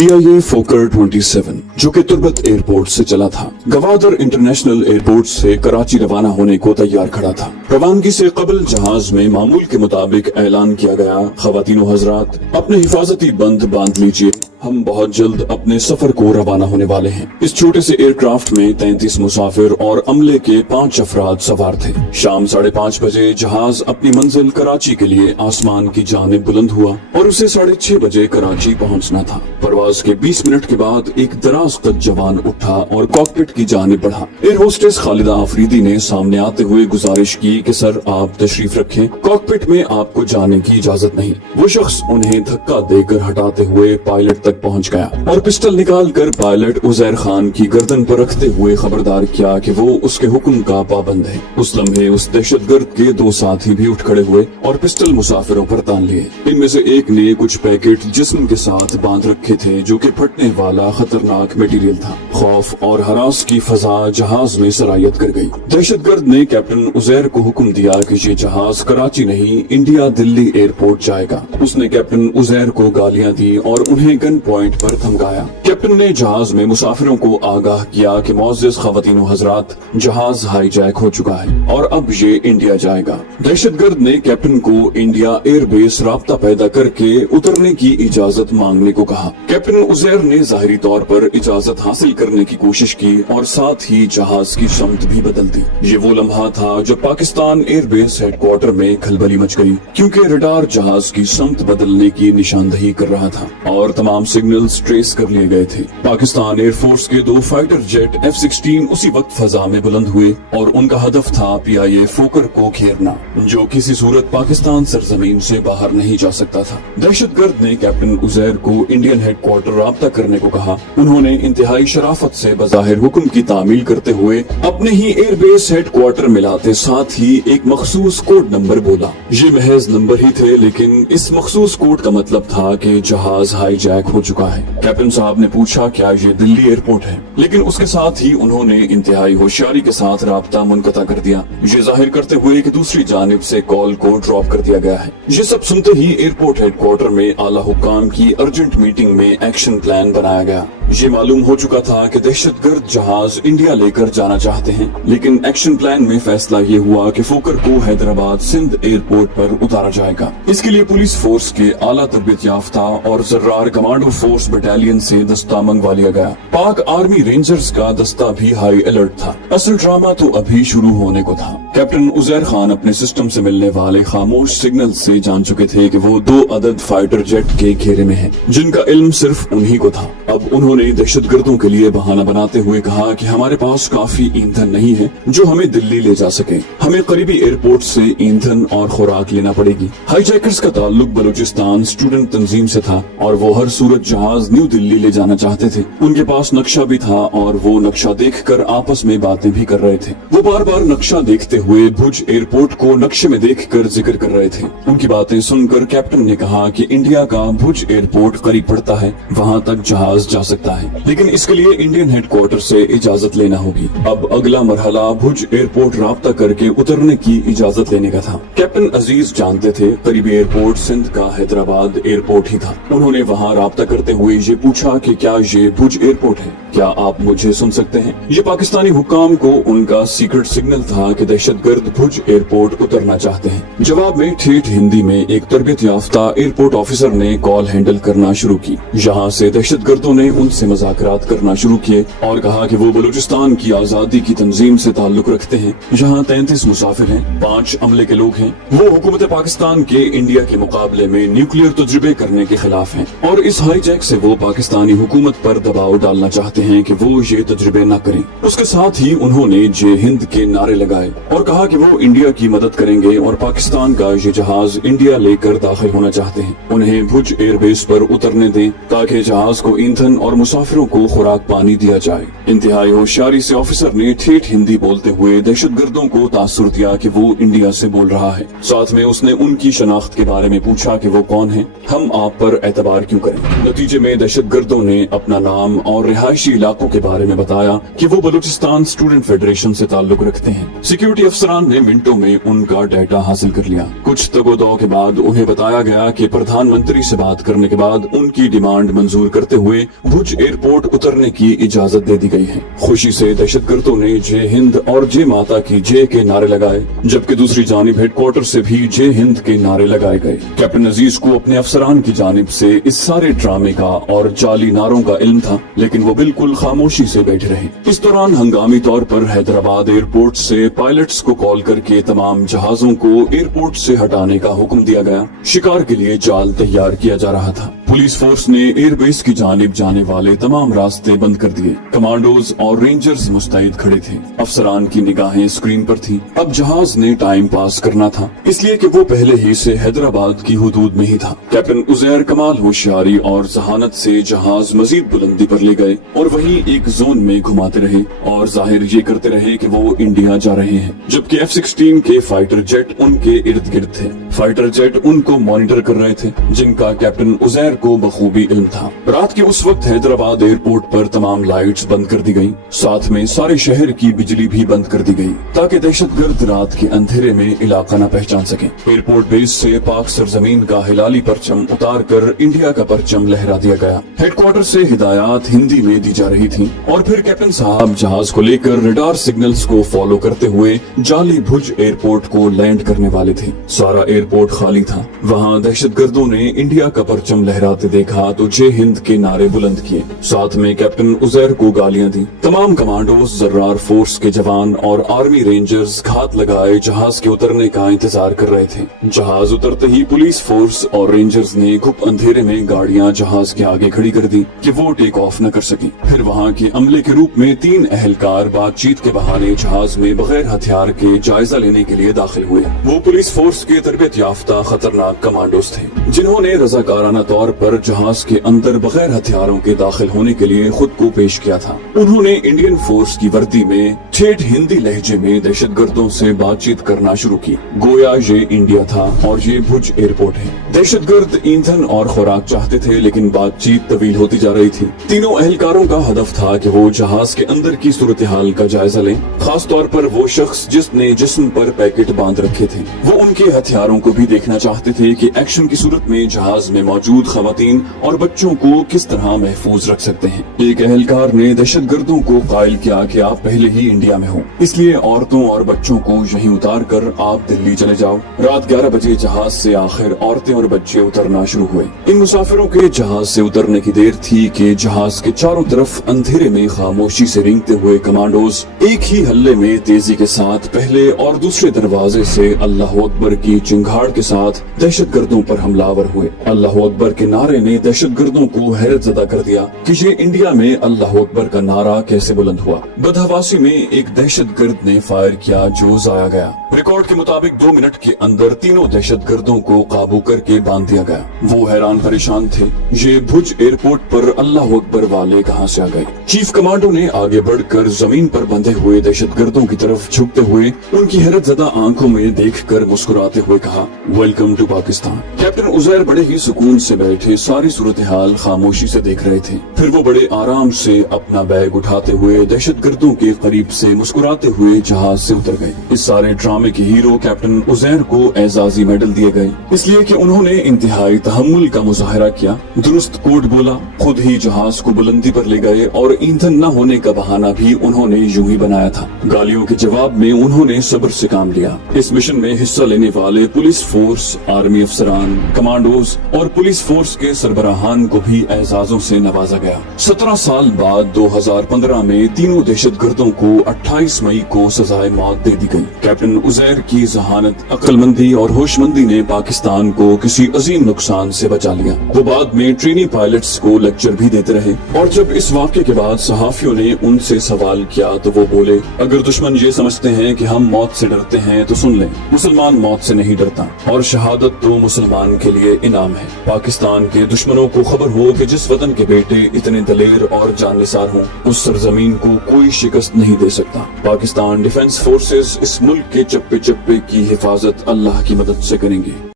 PIA फोकर 27 जो कि Turbat airport से चला था, गवादर इंटरनेशनल एयरपोर्ट से कराची रवाना होने को तैयार खड़ा था। रवानगी से कबल जहाज में मामूल के मुताबिक ऐलान किया गया, ख़वातीनो हज़रात अपने हिफाजती बंद बांध लीजिए, हम बहुत जल्द अपने सफर को रवाना होने वाले हैं। इस छोटे से एयरक्राफ्ट में 33 मुसाफिर और अमले के 5 अफराद सवार थे। शाम 5:30 बजे जहाज अपनी मंजिल कराची के लिए आसमान की जानिब बुलंद हुआ और उसे 6:30 बजे कराची पहुंचना था। परवाज के 20 मिनट के बाद एक दराज कद जवान उठा और कॉकपिट की जानिब बढ़ा। एयर होस्टेस खालिदा आफरीदी ने सामने आते हुए गुजारिश की कि सर आप तशरीफ रखें, कॉकपिट में आपको जाने की इजाजत नहीं। वो शख्स उन्हें धक्का देकर हटाते हुए पायलट तक पहुंच गया और पिस्टल निकालकर पायलट उजैर खान की गर्दन पर रखते हुए खबरदार किया कि वो उसके हुक्म का पाबंद है। उस लम्हे उस दहशतगर्द के 2 साथी भी उठ खड़े हुए और पिस्टल मुसाफिरों पर तान लिए। इनमें से एक ने कुछ पैकेट जिस्म के साथ बांध रखे थे जो कि फटने वाला खतरनाक मटेरियल था। खौफ और हरास की फजा जहाज में सरायत कर गई। दहशतगर्द ने कैप्टन उजैर को हुक्म दिया कि ये जहाज कराची नहीं, इंडिया दिल्ली एयरपोर्ट जाएगा। उसने कैप्टन उजैर को गालियां दी और उन्हें गन पॉइंट पर थमकाया। कैप्टन ने जहाज में मुसाफिरों को आगाह किया कि मौजूद ख़वातीनो हज़रात, जहाज हाईजैक हो चुका है और अब ये इंडिया जाएगा। दहशतगर्द ने कैप्टन को इंडिया एयरबेस राब्ता पैदा करके उतरने की इजाजत मांगने को कहा। कैप्टन उजैर ने जाहिरी तौर पर इजाजत हासिल करने की कोशिश की और साथ ही जहाज की समत भी बदल दी। ये वो लम्हा था जब पाकिस्तान एयरबेस हेडक्वार्टर में खलबली मच गई, क्योंकि रडार जहाज की समत बदलने की निशानदही कर रहा था और तमाम सिग्नल्स ट्रेस कर लिए गए थे। पाकिस्तान एयरफोर्स के 2 फाइटर जेट F-16 उसी वक्त फजा में बुलंद हुए और उनका हदफ था PIA फोकर को घेरना, जो किसी सूरत पाकिस्तान सरजमीन से बाहर नहीं जा सकता था। दहशतगर्द ने कैप्टन उजैर को इंडियन हेडक्वार्टर राब्ता करने को कहा। उन्होंने इंतहाई शराफत से बज़ाहिर हुक्म की तामील करते हुए अपने ही एयरबेस हेडक्वार्टर मिलाते साथ ही एक मखसूस कोड नंबर बोला। ये महज नंबर ही थे, लेकिन इस मखसूस कोड का मतलब था कि जहाज हाईजैक हो चुका है। कैप्टन साहब ने पूछा क्या ये दिल्ली एयरपोर्ट है, लेकिन उसके साथ ही उन्होंने इंतहाई होशियारी के साथ राब्ता मुनक़ता कर दिया, ये जाहिर करते हुए कि दूसरी जानिब से कॉल को ड्रॉप कर दिया गया है। ये सब सुनते ही एयरपोर्ट हेडक्वार्टर में आला हुक्काम की अर्जेंट मीटिंग में एक्शन प्लान बनाया गया। ये मालूम हो चुका था कि दहशतगर्द जहाज इंडिया लेकर जाना चाहते हैं, लेकिन एक्शन प्लान में फैसला ये हुआ कि फोकर को हैदराबाद सिंध एयरपोर्ट पर उतारा जाएगा। इसके लिए पुलिस फोर्स के आला तरबियत याफ्ता और जर्रार कमांडो फोर्स बटालियन से दस्ता मंगवा लिया गया। पाक आर्मी रेंजर्स का दस्ता भी हाई अलर्ट था। असल ड्रामा तो अभी शुरू होने को था। कैप्टन उजैर खान अपने सिस्टम से मिलने वाले खामोश सिग्नल से जान चुके थे कि वो 2 अदद फाइटर जेट के घेरे में हैं, जिनका इल्म सिर्फ उन्हीं को था। अब उन्होंने दहशतगर्दों के लिए बहाना बनाते हुए कहा कि हमारे पास काफी ईंधन नहीं है जो हमें दिल्ली ले जा सके, हमें करीबी एयरपोर्ट से ईंधन और खुराक लेना पड़ेगी। हाईजैकर्स का ताल्लुक बलूचिस्तान स्टूडेंट तंजीम से था और वो हर सूरत जहाज न्यू दिल्ली ले जाना चाहते थे। उनके पास नक्शा भी था और वो नक्शा देखकर आपस में बातें भी कर रहे थे। वो बार बार नक्शा देखते हुए भुज एयरपोर्ट को नक्शे में देखकर जिक्र कर रहे थे। उनकी बातें सुनकर कैप्टन ने कहा कि इंडिया का भुज एयरपोर्ट करीब पड़ता है, वहाँ तक जहाज जा सकता है, लेकिन इसके लिए इंडियन हेडक्वार्टर से इजाजत लेना होगी। अब अगला मरहला भुज एयरपोर्ट राब्ता करके उतरने की इजाजत लेने का था। कैप्टन अजीज जानते थे करीबी एयरपोर्ट सिंध का हैदराबाद एयरपोर्ट ही था। उन्होंने वहाँ राब्ता करते हुए ये पूछा कि क्या ये भुज एयरपोर्ट है, क्या आप मुझे सुन सकते हैं? ये पाकिस्तानी हुक्काम को उनका सीक्रेट सिग्नल था कि दहशतगर्द भुज एयरपोर्ट उतरना चाहते हैं। जवाब में ठेठ हिंदी में एक तरबियत याफ्ता एयरपोर्ट ऑफिसर ने कॉल हैंडल करना शुरू की। यहाँ से दहशतगर्दों ने उनसे मज़ाकरात करना शुरू किए और कहा कि वो बलूचिस्तान की आजादी की तंजीम से ताल्लुक रखते हैं, जहाँ 33 मुसाफिर हैं, 5 अमले के लोग हैं। वो हुकूमत पाकिस्तान के इंडिया के मुकाबले में न्यूक्लियर तजुर्बे करने के खिलाफ हैं और इस हाईजैक से वो पाकिस्तानी हुकूमत पर दबाव डालना चाहते हैं कि वो ये तजुर्बे न करें। उसके साथ ही उन्होंने जय हिंद के नारे लगाए और कहा कि वो इंडिया की मदद करेंगे और पाकिस्तान का ये जहाज इंडिया लेकर दाखिल होना चाहते हैं। उन्हें भुज एयरबेस पर उतरने दें ताकि जहाज को ईंधन और मुसाफिरों को खुराक पानी दिया जाए। इंतहाई होशियारी से ऑफिसर ने ठेठ हिंदी बोलते हुए दहशतगर्दों को तासुर दिया कि वो इंडिया से बोल रहा है। साथ में उसने उनकी शनाख्त के बारे में पूछा कि वो कौन है, हम आप पर एतबार क्यों करें। नतीजे में दहशतगर्दों ने अपना नाम और रिहायशी इलाकों के बारे में बताया कि वो बलूचिस्तान स्टूडेंट फेडरेशन से ताल्लुक रखते हैं। सिक्योरिटी अफसरान ने मिनटों में उनका डाटा हासिल कर लिया। कुछ तगोदो के बाद उन्हें बताया गया कि प्रधानमंत्री से बात करने के बाद उनकी डिमांड मंजूर करते हुए भुज एयरपोर्ट उतरने की इजाजत दे दी गई है। खुशी से दहशतगर्दों ने जय हिंद और जय माता की जय के नारे लगाए, जबकि दूसरी जानिब हेडक्वार्टर से भी जय हिंद के नारे लगाए गए। कैप्टन अजीज को अपने अफसरान की जानिब से इस सारे ड्रामे का और जाली नारों का इल्म था, लेकिन वो बिल्कुल खामोशी से बैठे रहे। इस दौरान हंगामी तौर पर हैदराबाद एयरपोर्ट से पायलट्स को कॉल करके तमाम जहाजों को एयरपोर्ट से हटाने का हुक्म दिया गया। शिकार के लिए जाल तैयार किया जा रहा था। पुलिस फोर्स ने एयरबेस की जानिब जाने वाले तमाम रास्ते बंद कर दिए। कमांडोज और रेंजर्स मुस्तैद खड़े थे। अफसरान की निगाहें स्क्रीन पर थी। अब जहाज ने टाइम पास करना था, इसलिए कि वो पहले ही से हैदराबाद की हुदूद में ही था। कैप्टन उजैर कमाल होशियारी और जहानत से जहाज मजीद बुलंदी पर ले गए और वहीं एक जोन में घुमाते रहे और जाहिर ये करते रहे कि वो इंडिया जा रहे हैं, जबकि F-16 के फाइटर जेट उनके इर्द गिर्द थे। फाइटर जेट उनको मॉनिटर कर रहे थे, जिनका कैप्टन उजैर को बखूबी इल्म था। रात के उस वक्त हैदराबाद एयरपोर्ट पर तमाम लाइट्स बंद कर दी गयी, साथ में सारे शहर की बिजली भी बंद कर दी गयी, ताकि दहशतगर्द रात के अंधेरे में इलाका न पहचान सके। एयरपोर्ट बेस से पाक सरजमीन का हिलाली परचम उतार कर इंडिया का परचम लहरा दिया गया। हेडक्वार्टर से हिदायत हिंदी में दी जा रही थी और फिर कैप्टन साहब जहाज को लेकर रडार सिग्नल्स को फॉलो करते हुए जाली भुज एयरपोर्ट को लैंड करने वाले थे। सारा एयरपोर्ट खाली था। वहाँ दहशतगर्दों ने इंडिया का परचम लहराते देखा तो जय हिंद के नारे बुलंद किए, साथ में कैप्टन उजैर को गालियां दी। तमाम कमांडोज, जर्रार फोर्स के जवान और आर्मी रेंजर्स घात लगाए जहाज के उतरने का इंतजार कर रहे थे। जहाज उतरते ही पुलिस फोर्स और रेंजर्स ने घुप अंधेरे में गाड़ियां जहाज के आगे खड़ी कर दी कि वो टेक ऑफ न कर सके। फिर वहाँ के अमले के रूप में 3 अहलकार बातचीत के बहाने जहाज में बगैर हथियार के जायजा लेने के लिए दाखिल हुए। वो पुलिस फोर्स के तरबियत याफ्ता खतरनाक कमांडोज थे, जिन्होंने रजाकाराना तौर पर जहाज के अंदर बगैर हथियारों के दाखिल होने के लिए खुद को पेश किया था। उन्होंने इंडियन फोर्स की वर्दी में ठेठ हिंदी लहजे में दहशतगर्दों से बातचीत करना शुरू की, गोया ये इंडिया था और ये भुज एयरपोर्ट है। दहशतगर्द ईंधन और खुराक चाहते थे, लेकिन बातचीत तवील होती जा रही थी। तीनों अहलकारों का हदफ था कि वो जहाज के अंदर की सूरत हाल का जायजा लें, खास तौर पर वो शख्स जिसने जिस्म पर पैकेट बांध रखे थे। वो उनके हथियारों को भी देखना चाहते थे कि एक्शन की सूरत में जहाज में मौजूद खवातीन और बच्चों को किस तरह महफूज रख सकते हैं। एक अहलकार ने दहशतगर्दों को कायल किया कि आप पहले ही इंडिया में हो, इसलिए औरतों और बच्चों को यहीं उतार कर आप दिल्ली चले जाओ। रात 11 बजे जहाज से आखिर औरतें और बच्चे उतरना शुरू हुए। इन मुसाफिरों के जहाज से उतरने की देर थी कि जहाज के चारों तरफ अंधेरे में खामोशी से रेंगते हुए कमांडोज एक ही हल्ले में तेजी के साथ पहले और दूसरे दरवाजे से अल्लाह अकबर की चिंगाड़ के साथ दहशतगर्दों पर हमलावर हुए। अल्लाह अकबर के नारे ने दहशतगर्दों को हैरत ज़दा कर दिया कि ये इंडिया में अल्लाह अकबर का नारा कैसे बुलंद हुआ। बदहवासी में एक दहशतगर्द ने फायर किया जो जाया गया। रिकॉर्ड के मुताबिक 2 मिनट के अंदर तीनों दहशतगर्दों को काबू करके बांध दिया गया। वो हैरान परेशान थे, ये भुज एयरपोर्ट पर अल्लाह अकबर वाले कहाँ से आ गए। चीफ कमांडो ने आगे बढ़कर जमीन पर बंधे हुए दहशतगर्दों की तरफ झुकते हुए उनकी हैरत ज़दा आंखों में देखकर मुस्कुराते हुए कहा, welcome to Pakistan. Captain Uzair बड़े ही सुकून से बैठे सारी सूरत हाल खामोशी से देख रहे थे। फिर वो बड़े आराम से अपना बैग उठाते हुए दहशतगर्दों के करीब से मुस्कुराते हुए जहाज से उतर गए। इस सारे ड्रामे के हीरो कैप्टन उजैर को एजाजी मेडल दिए गए, इसलिए कि उन्होंने इंतहाई तहम्मुल का मुजाहरा किया, दुरुस्त कोड बोला, खुद ही जहाज को बुलंदी पर ले गए और ईंधन न होने का बहाना भी उन्होंने यूं ही बनाया था। गालियों के जवाब में उन्होंने सब्र से काम लिया। इस मिशन में हिस्सा लेने वाले पुलिस फोर्स, आर्मी अफसरान, कमांडोज और पुलिस फोर्स के सरबराहान को भी एजाजों से नवाजा गया। 17 साल बाद 2015 में तीनों दहशतगर्दों को 28 मई को सजाए मौत दे दी गई। कैप्टन उजैर की जहानत, अक्लमंदी और होशमंदी ने पाकिस्तान को किसी अजीम नुकसान से बचा लिया। वो बाद में ट्रेनी पायलट्स को लेक्चर भी देते रहे और जब इस वाक़े के बाद सहाफियों ने उनसे सवाल किया तो वो बोले, अगर दुश्मन ये समझते हैं कि हम मौत से डरते हैं तो सुन लें, मुसलमान मौत से नहीं डरता और शहादत तो मुसलमान के लिए इनाम है। पाकिस्तान के दुश्मनों को खबर हो कि जिस वतन के बेटे इतने दलेर और जाननिसार हों, उस सरजमीन को कोई शिकस्त नहीं दे सकता। पाकिस्तान डिफेंस फोर्सेस इस मुल्क के चप्पे चप्पे की हिफाजत अल्लाह की मदद से करेंगे।